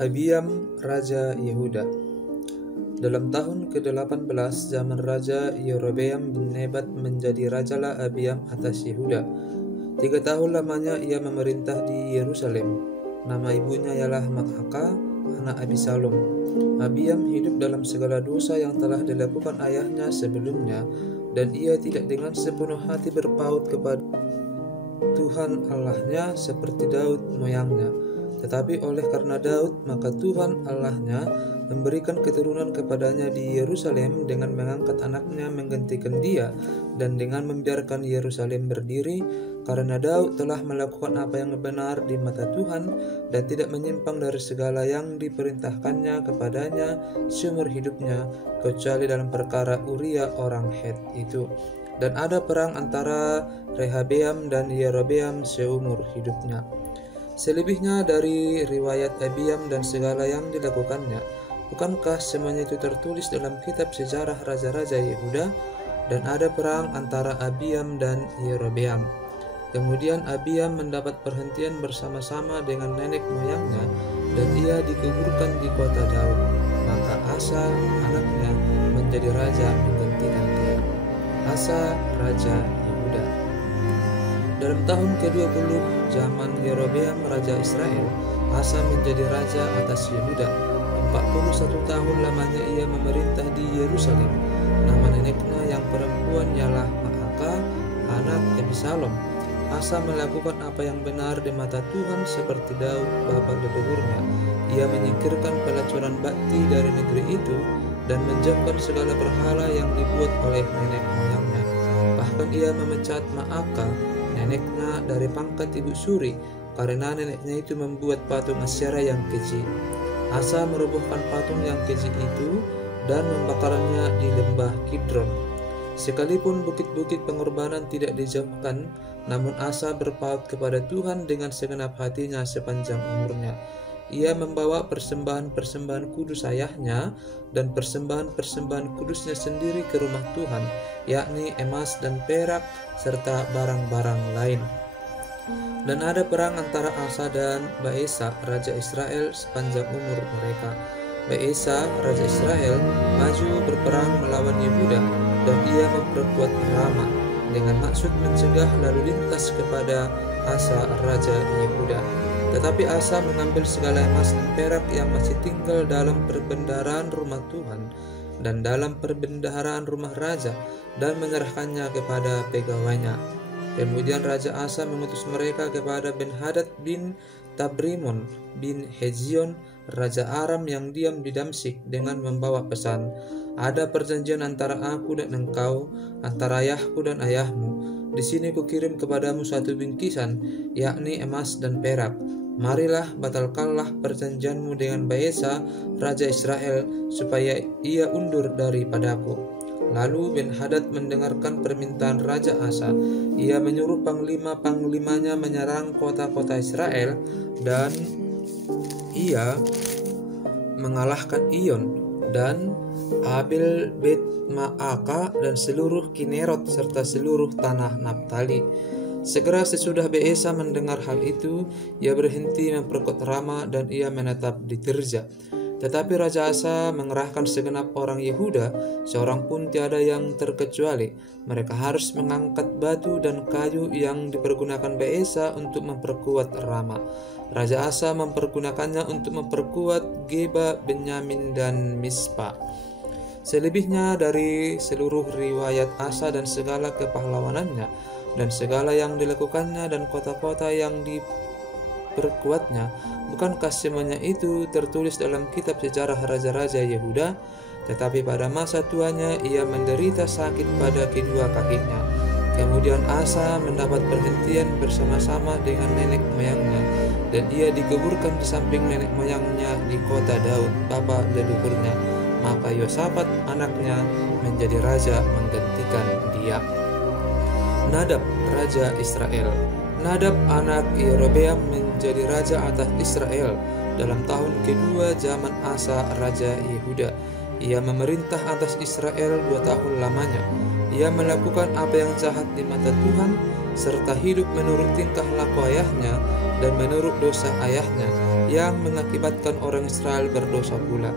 Abiam, Raja Yehuda. Dalam tahun ke-18 zaman Raja Yerobeam bin Nebat menjadi rajalah Abiam atas Yehuda. 3 tahun lamanya ia memerintah di Yerusalem. Nama ibunya ialah Ma'aka, anak Abisalom. Abiam hidup dalam segala dosa yang telah dilakukan ayahnya sebelumnya, dan ia tidak dengan sepenuh hati berpaut kepada Tuhan Allahnya seperti Daud moyangnya. Tetapi oleh karena Daud, maka Tuhan Allahnya memberikan keturunan kepadanya di Yerusalem dengan mengangkat anaknya menggantikan dia, dan dengan membiarkan Yerusalem berdiri, karena Daud telah melakukan apa yang benar di mata Tuhan dan tidak menyimpang dari segala yang diperintahkannya kepadanya seumur hidupnya, kecuali dalam perkara Uria orang Het itu. Dan ada perang antara Rehabeam dan Yerobeam seumur hidupnya. Selebihnya dari riwayat Abiam dan segala yang dilakukannya, bukankah semuanya itu tertulis dalam kitab sejarah raja-raja Yehuda? Dan ada perang antara Abiam dan Yerobeam. Kemudian Abiam mendapat perhentian bersama-sama dengan nenek moyangnya, dan ia dikuburkan di kota Daud. Maka Asa anaknya menjadi raja menggantikan dia. Asa, Raja Yehuda. Dalam tahun ke-20 zaman Yerobeam Raja Israel, Asa menjadi raja atas Yehuda. 41 tahun lamanya ia memerintah di Yerusalem. Nama neneknya yang perempuan ialah Ma'aka, anak Abisalom. Asa melakukan apa yang benar di mata Tuhan seperti Daud bapa leluhurnya. Ia menyingkirkan pelacuran bakti dari negeri itu dan menjauhkan segala berhala yang dibuat oleh nenek moyangnya. Bahkan ia memecat Ma'aka, neneknya, dari pangkat ibu suri, karena neneknya itu membuat patung Asyera yang keji. Asa merobohkan patung yang keji itu dan membakarnya di lembah Kidron. Sekalipun bukit-bukit pengorbanan tidak dijauhkan, namun Asa berpaut kepada Tuhan dengan segenap hatinya sepanjang umurnya. Ia membawa persembahan-persembahan kudus ayahnya dan persembahan-persembahan kudusnya sendiri ke rumah Tuhan, yakni emas dan perak serta barang-barang lain. Dan ada perang antara Asa dan Baesa, Raja Israel sepanjang umur mereka. Baesa, Raja Israel, maju berperang melawan Yehuda, dan ia memperkuat Rama dengan maksud mencegah lalu lintas kepada Asa, Raja Yehuda. Tetapi Asa mengambil segala emas dan perak yang masih tinggal dalam perbendaharaan rumah Tuhan dan dalam perbendaharaan rumah raja, dan menyerahkannya kepada pegawainya. Kemudian Raja Asa mengutus mereka kepada Ben-Hadad bin Tabrimon bin Hezion, Raja Aram yang diam di Damsyik, dengan membawa pesan, "Ada perjanjian antara aku dan engkau, antara ayahku dan ayahmu. Di sini kukirim kepadamu satu bingkisan, yakni emas dan perak. Marilah batalkanlah perjanjianmu dengan Baesa, Raja Israel, supaya ia undur daripadaku." Lalu Ben-Hadad mendengarkan permintaan Raja Asa. Ia menyuruh panglima-panglimanya menyerang kota-kota Israel, dan ia mengalahkan Iyon dan Abel Bet Ma'aka dan seluruh Kinerot serta seluruh tanah Naftali. Segera sesudah Baesa mendengar hal itu, ia berhenti memperkuat Rama dan ia menetap di Tirza. Tetapi Raja Asa mengerahkan segenap orang Yehuda, seorang pun tiada yang terkecuali. Mereka harus mengangkat batu dan kayu yang dipergunakan Baesa untuk memperkuat Rama. Raja Asa mempergunakannya untuk memperkuat Geba, Benyamin, dan Mispa. Selebihnya dari seluruh riwayat Asa dan segala kepahlawanannya dan segala yang dilakukannya dan kota-kota yang diperkuatnya, bukankah semuanya itu tertulis dalam kitab sejarah raja-raja Yehuda? Tetapi pada masa tuanya ia menderita sakit pada kedua kakinya. Kemudian Asa mendapat perhentian bersama-sama dengan nenek moyangnya, dan ia dikuburkan di samping nenek moyangnya di kota Daud, bapa leluhurnya. Maka Yosafat anaknya menjadi raja menggantikan dia. Nadab, Raja Israel. Nadab anak Yerobeam menjadi raja atas Israel dalam tahun kedua zaman Asa Raja Yehuda. Ia memerintah atas Israel 2 tahun lamanya. Ia melakukan apa yang jahat di mata Tuhan serta hidup menurut tingkah laku ayahnya dan menurut dosa ayahnya, yang mengakibatkan orang Israel berdosa pula.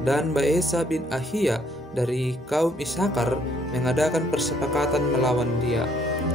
Dan Baesa bin Ahia dari kaum Isakar mengadakan persepakatan melawan dia.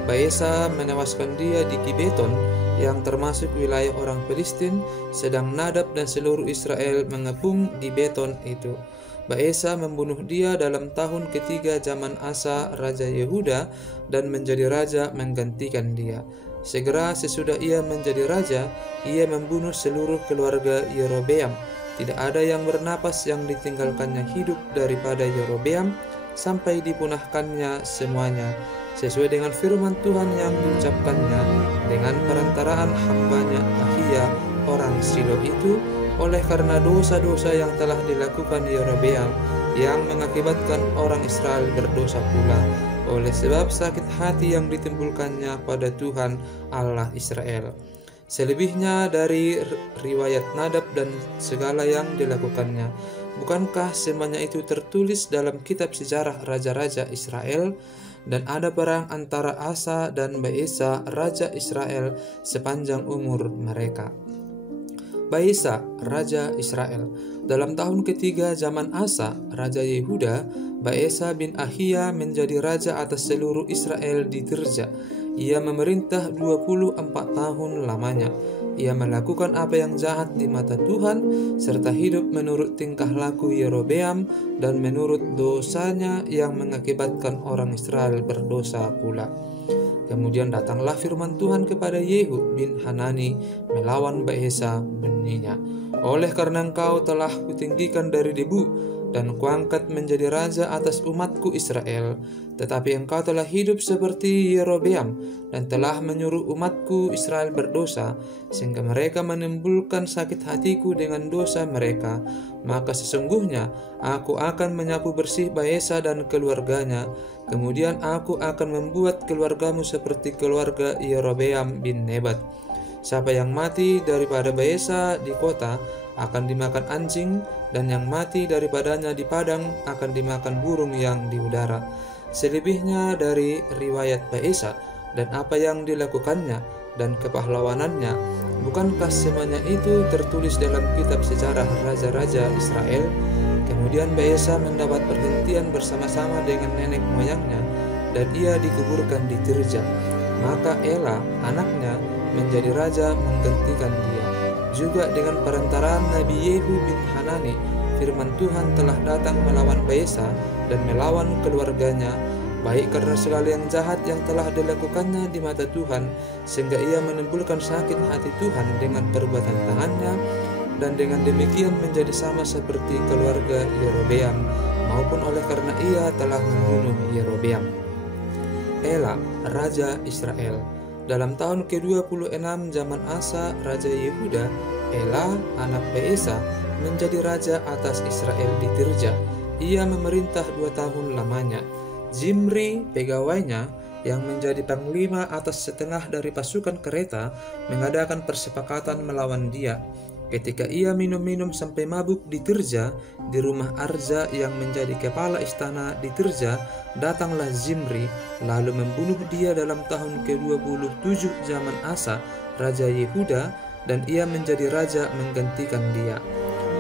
Baesa menewaskan dia di Gibeton yang termasuk wilayah orang Filistin, sedang Nadab dan seluruh Israel mengepung Gibeton itu. Baesa membunuh dia dalam tahun ketiga zaman Asa Raja Yehuda dan menjadi raja menggantikan dia. Segera sesudah ia menjadi raja, ia membunuh seluruh keluarga Yerobeam. Tidak ada yang bernapas yang ditinggalkannya hidup daripada Yerobeam sampai dipunahkannya semuanya, sesuai dengan firman Tuhan yang diucapkannya dengan perantaraan hambanya Ahia orang Silo itu, oleh karena dosa-dosa yang telah dilakukan Yerobeam yang mengakibatkan orang Israel berdosa pula, oleh sebab sakit hati yang ditimbulkannya pada Tuhan Allah Israel. Selebihnya dari riwayat Nadab dan segala yang dilakukannya, bukankah semuanya itu tertulis dalam kitab sejarah raja-raja Israel? Dan ada perang antara Asa dan Baesa raja Israel sepanjang umur mereka. Baesa raja Israel. Dalam tahun ketiga zaman Asa raja Yehuda, Baesa bin Ahia menjadi raja atas seluruh Israel di Tirza. Ia memerintah 24 tahun lamanya. Ia melakukan apa yang jahat di mata Tuhan, serta hidup menurut tingkah laku Yerobeam dan menurut dosanya yang mengakibatkan orang Israel berdosa pula. Kemudian datanglah firman Tuhan kepada Yehu bin Hanani melawan Baesa, bunyinya, oleh karena engkau telah kutinggikan dari debu dan kuangkat menjadi raja atas umatku Israel, tetapi engkau telah hidup seperti Yerobeam dan telah menyuruh umatku Israel berdosa, sehingga mereka menimbulkan sakit hatiku dengan dosa mereka. Maka sesungguhnya aku akan menyapu bersih Baesa dan keluarganya. Kemudian aku akan membuat keluargamu seperti keluarga Yerobeam bin Nebat. Siapa yang mati daripada Baesa di kota akan dimakan anjing, dan yang mati daripadanya di padang akan dimakan burung yang di udara. Selebihnya dari riwayat Baesa dan apa yang dilakukannya dan kepahlawanannya, bukankah semuanya itu tertulis dalam kitab sejarah raja-raja Israel? Kemudian Baesa mendapat perhentian bersama-sama dengan nenek moyangnya, dan ia dikuburkan di Tirza. Maka Ela, anaknya, menjadi raja menggantikan dia. Juga dengan perantaraan Nabi Yehu bin Hanani, firman Tuhan telah datang melawan Baesa dan melawan keluarganya, baik karena segala yang jahat yang telah dilakukannya di mata Tuhan, sehingga ia menimbulkan sakit hati Tuhan dengan perbuatan tangannya, dan dengan demikian menjadi sama seperti keluarga Yerobeam, maupun oleh karena ia telah membunuh Yerobeam. Ela, raja Israel. Dalam tahun ke-26 zaman Asa raja Yehuda, Ela anak Baesa menjadi raja atas Israel di Tirza. Ia memerintah 2 tahun lamanya. Zimri pegawainya yang menjadi panglima atas setengah dari pasukan kereta mengadakan persepakatan melawan dia. Ketika ia minum-minum sampai mabuk di Tirza, di rumah Arza yang menjadi kepala istana di Tirza, datanglah Zimri lalu membunuh dia dalam tahun ke-27 zaman Asa raja Yehuda, dan ia menjadi raja menggantikan dia.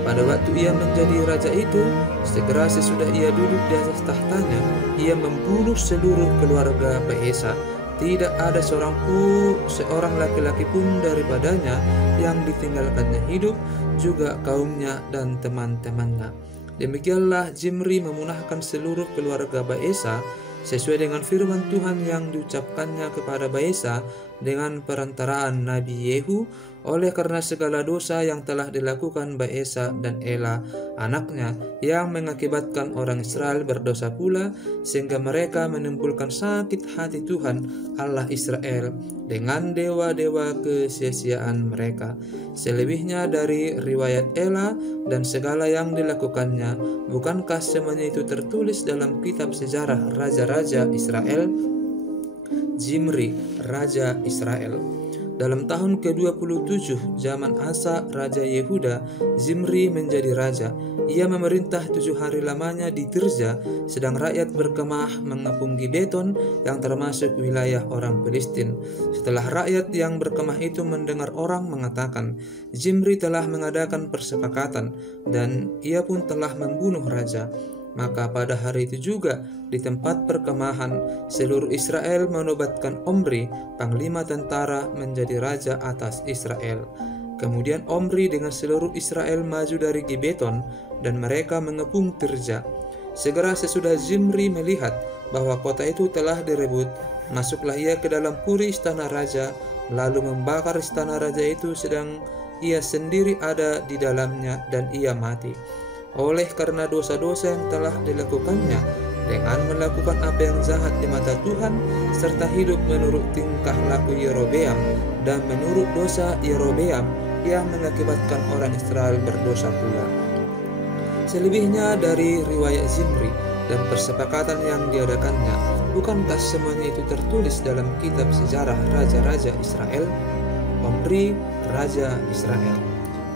Pada waktu ia menjadi raja itu, segera sesudah ia duduk di atas tahtanya, ia membunuh seluruh keluarga Baesa. Tidak ada seorang laki-laki pun daripadanya yang ditinggalkannya hidup, juga kaumnya dan teman-temannya. Demikianlah Zimri memunahkan seluruh keluarga Baesa sesuai dengan firman Tuhan yang diucapkannya kepada Baesa dengan perantaraan Nabi Yehu, oleh karena segala dosa yang telah dilakukan Baesa dan Ela anaknya yang mengakibatkan orang Israel berdosa pula, sehingga mereka menimbulkan sakit hati Tuhan Allah Israel dengan dewa-dewa kesia-siaan mereka. Selebihnya dari riwayat Ela dan segala yang dilakukannya, bukankah semuanya itu tertulis dalam kitab sejarah raja-raja Israel? Zimri, raja Israel. Dalam tahun ke-27 zaman Asa Raja Yehuda, Zimri menjadi raja. Ia memerintah 7 hari lamanya di Tirza, sedang rakyat berkemah mengepung Gibeton yang termasuk wilayah orang Filistin. Setelah rakyat yang berkemah itu mendengar orang mengatakan, Zimri telah mengadakan persepakatan dan ia pun telah membunuh raja. Maka pada hari itu juga di tempat perkemahan seluruh Israel menobatkan Omri, panglima tentara, menjadi raja atas Israel. Kemudian Omri dengan seluruh Israel maju dari Gibeton dan mereka mengepung Tirza. Segera sesudah Zimri melihat bahwa kota itu telah direbut, masuklah ia ke dalam puri istana raja, lalu membakar istana raja itu sedang ia sendiri ada di dalamnya dan ia mati. Oleh karena dosa-dosa yang telah dilakukannya dengan melakukan apa yang jahat di mata Tuhan serta hidup menurut tingkah laku Yerobeam dan menurut dosa Yerobeam yang mengakibatkan orang Israel berdosa pula. Selebihnya dari riwayat Zimri dan persepakatan yang diadakannya, bukankah semuanya itu tertulis dalam kitab sejarah raja-raja Israel? Omri, raja Israel.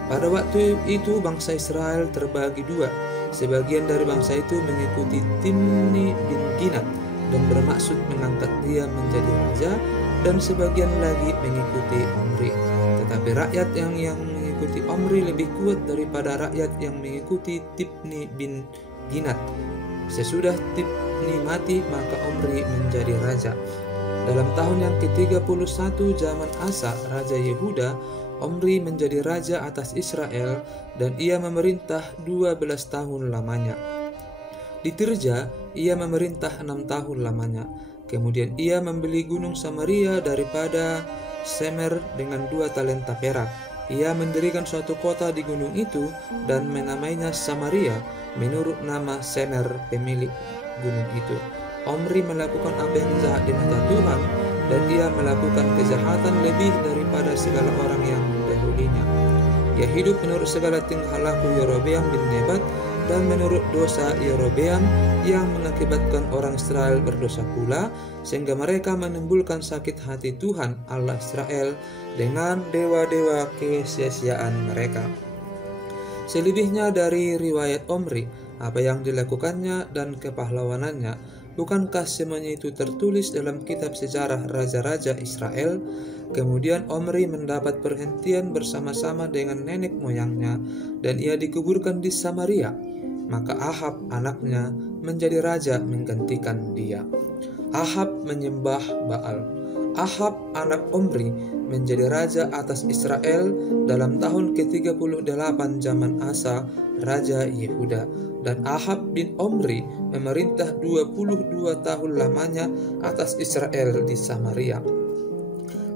Pada waktu itu bangsa Israel terbagi dua. Sebagian dari bangsa itu mengikuti Timni bin Ginat dan bermaksud mengangkat dia menjadi raja, dan sebagian lagi mengikuti Omri. Tetapi rakyat yang mengikuti Omri lebih kuat daripada rakyat yang mengikuti Timni bin Ginat. Sesudah Timni mati, maka Omri menjadi raja. Dalam tahun yang ke-31 zaman Asa, Raja Yehuda, Omri menjadi raja atas Israel dan ia memerintah 12 tahun lamanya. Di Tirza, ia memerintah 6 tahun lamanya. Kemudian ia membeli gunung Samaria daripada Semer dengan 2 talenta perak. Ia mendirikan suatu kota di gunung itu dan menamainya Samaria menurut nama Semer pemilik gunung itu. Omri melakukan apa yang jahat di mata Tuhan, dan ia melakukan kejahatan lebih daripada segala orang yang mendahulinya. Ia hidup menurut segala tingkah laku Yerobeam bin Nebat dan menurut dosa Yerobeam yang mengakibatkan orang Israel berdosa pula, sehingga mereka menimbulkan sakit hati Tuhan Allah Israel dengan dewa-dewa kesia-siaan mereka. Selebihnya dari riwayat Omri, apa yang dilakukannya dan kepahlawanannya, bukankah semuanya itu tertulis dalam kitab sejarah raja-raja Israel? Kemudian Omri mendapat perhentian bersama-sama dengan nenek moyangnya, dan ia dikuburkan di Samaria. Maka Ahab anaknya menjadi raja menggantikan dia. Ahab menyembah Baal. Ahab anak Omri menjadi raja atas Israel dalam tahun ke-38 zaman Asa, Raja Yehuda. Dan Ahab bin Omri memerintah 22 tahun lamanya atas Israel di Samaria.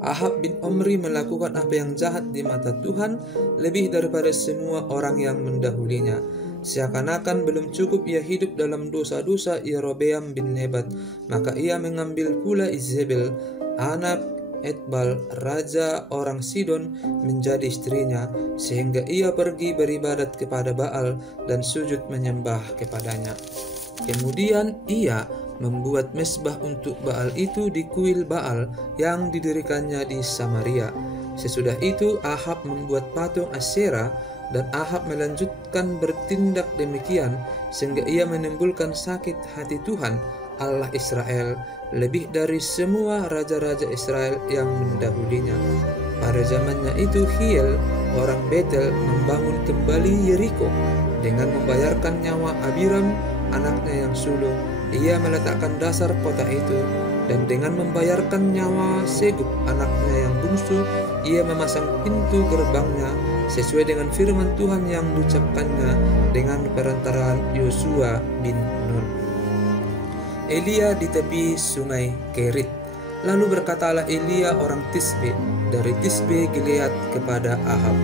Ahab bin Omri melakukan apa yang jahat di mata Tuhan lebih daripada semua orang yang mendahulinya. Seakan-akan belum cukup ia hidup dalam dosa-dosa Yerobeam bin Nebat, maka ia mengambil pula Izebel, anak Etbal, raja orang Sidon, menjadi istrinya, sehingga ia pergi beribadat kepada Baal dan sujud menyembah kepadanya. Kemudian ia membuat mezbah untuk Baal itu di kuil Baal yang didirikannya di Samaria. Sesudah itu Ahab membuat patung Asyera, dan Ahab melanjutkan bertindak demikian sehingga ia menimbulkan sakit hati Tuhan Allah Israel lebih dari semua raja-raja Israel yang mendahulinya. Pada zamannya itu Hiel orang Betel membangun kembali Yeriko dengan membayarkan nyawa Abiram anaknya yang sulung. Ia meletakkan dasar kota itu, dan dengan membayarkan nyawa Segub anaknya yang bungsu, ia memasang pintu gerbangnya sesuai dengan firman Tuhan yang diucapkannya dengan perantaraan Yosua bin Nun. Elia di tepi sungai Kerit. Lalu berkatalah Elia orang Tisbe dari Tisbe Gilead kepada Ahab,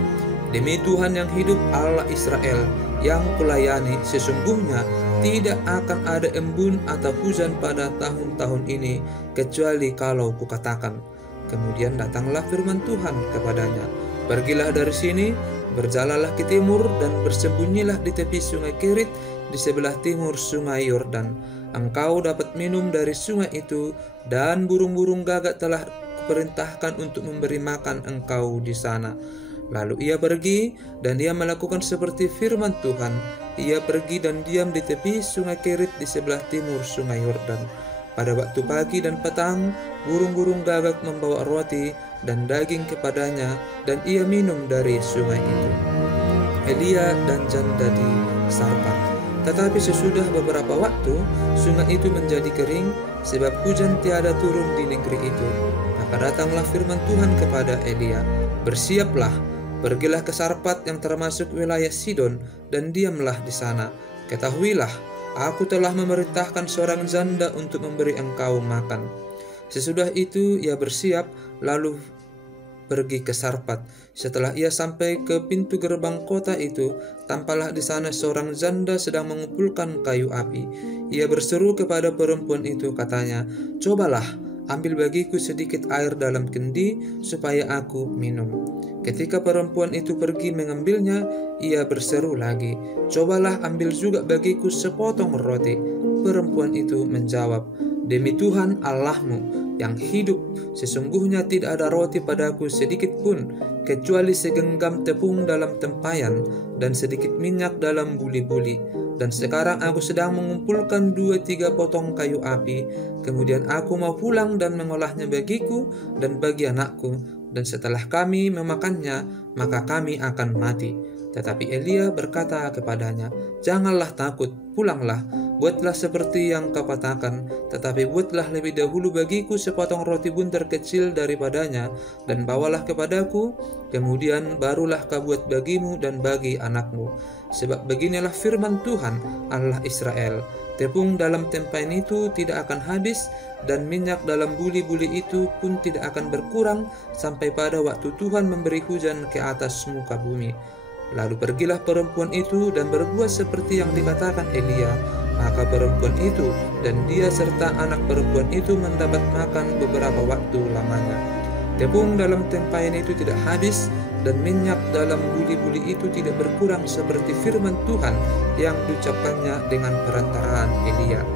demi Tuhan yang hidup Allah Israel yang kulayani, sesungguhnya tidak akan ada embun atau hujan pada tahun-tahun ini kecuali kalau kukatakan. Kemudian datanglah firman Tuhan kepadanya, pergilah dari sini, berjalanlah ke timur dan bersembunyilah di tepi sungai Kerit di sebelah timur sungai Yordan. Engkau dapat minum dari sungai itu, dan burung-burung gagak telah kuperintahkan untuk memberi makan engkau di sana." Lalu ia pergi, dan ia melakukan seperti firman Tuhan. Ia pergi dan diam di tepi sungai Kerit di sebelah timur sungai Yordan. Pada waktu pagi dan petang, burung-burung gagak membawa roti dan daging kepadanya, dan ia minum dari sungai itu. Elia dan janda di Sarpat. Tetapi sesudah beberapa waktu, sungai itu menjadi kering, sebab hujan tiada turun di negeri itu. Maka datanglah firman Tuhan kepada Elia, "Bersiaplah, pergilah ke Sarpat yang termasuk wilayah Sidon, dan diamlah di sana. Ketahuilah, aku telah memerintahkan seorang janda untuk memberi engkau makan." Sesudah itu ia bersiap, lalu pergi ke Sarpat. Setelah ia sampai ke pintu gerbang kota itu, tampaklah di sana seorang janda sedang mengumpulkan kayu api. Ia berseru kepada perempuan itu, katanya, "Cobalah, ambil bagiku sedikit air dalam kendi, supaya aku minum." Ketika perempuan itu pergi mengambilnya, ia berseru lagi, "Cobalah ambil juga bagiku sepotong roti." Perempuan itu menjawab, "Demi Tuhan Allahmu yang hidup, sesungguhnya tidak ada roti padaku sedikit pun, kecuali segenggam tepung dalam tempayan dan sedikit minyak dalam buli-buli. Dan sekarang aku sedang mengumpulkan 2-3 potong kayu api. Kemudian aku mau pulang dan mengolahnya bagiku dan bagi anakku, dan setelah kami memakannya, maka kami akan mati." Tetapi Elia berkata kepadanya, "Janganlah takut, pulanglah, buatlah seperti yang kau katakan, tetapi buatlah lebih dahulu bagiku sepotong roti bundar kecil daripadanya, dan bawalah kepadaku, kemudian barulah kau buat bagimu dan bagi anakmu. Sebab beginilah firman Tuhan, Allah Israel, tepung dalam tempayan itu tidak akan habis, dan minyak dalam buli-buli itu pun tidak akan berkurang, sampai pada waktu Tuhan memberi hujan ke atas muka bumi." Lalu pergilah perempuan itu dan berbuat seperti yang dikatakan Elia. Maka perempuan itu dan dia serta anak perempuan itu mendapat makan beberapa waktu lamanya. Tepung dalam tempayan itu tidak habis, dan minyak dalam buli-buli itu tidak berkurang, seperti firman Tuhan yang diucapkannya dengan perantaraan Elia.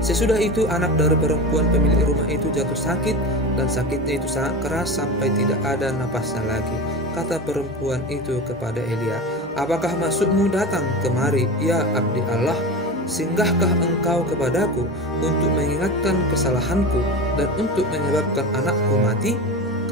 Sesudah itu anak dari perempuan pemilik rumah itu jatuh sakit, dan sakitnya itu sangat keras sampai tidak ada napasnya lagi. Kata perempuan itu kepada Elia, "Apakah maksudmu datang kemari, ya abdi Allah? Singgahkah engkau kepadaku untuk mengingatkan kesalahanku dan untuk menyebabkan anakku mati?"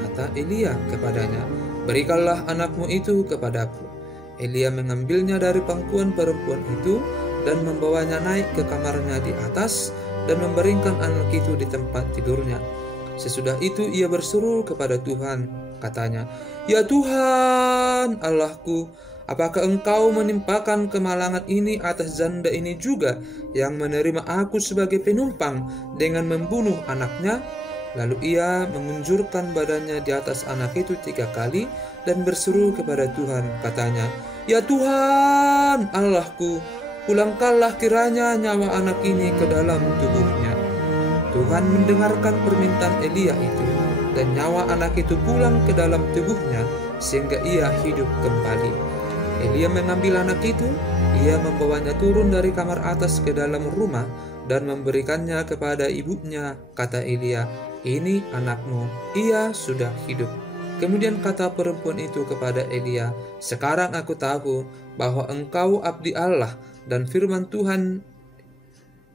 Kata Elia kepadanya, "Berikanlah anakmu itu kepadaku." Elia mengambilnya dari pangkuan perempuan itu dan membawanya naik ke kamarnya di atas dan membaringkan anak itu di tempat tidurnya. Sesudah itu ia berseru kepada Tuhan, katanya, "Ya Tuhan Allahku, apakah engkau menimpakan kemalangan ini atas janda ini juga, yang menerima aku sebagai penumpang dengan membunuh anaknya?" Lalu ia mengunjurkan badannya di atas anak itu 3 kali dan berseru kepada Tuhan, katanya, "Ya Tuhan Allahku, pulangkanlah kiranya nyawa anak ini ke dalam tubuhnya." Tuhan mendengarkan permintaan Elia itu, dan nyawa anak itu pulang ke dalam tubuhnya, sehingga ia hidup kembali. Elia mengambil anak itu, ia membawanya turun dari kamar atas ke dalam rumah, dan memberikannya kepada ibunya. Kata Elia, "Ini anakmu, ia sudah hidup." Kemudian kata perempuan itu kepada Elia, "Sekarang aku tahu bahwa engkau abdi Allah, dan firman Tuhan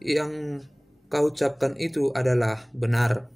yang kau ucapkan itu adalah benar."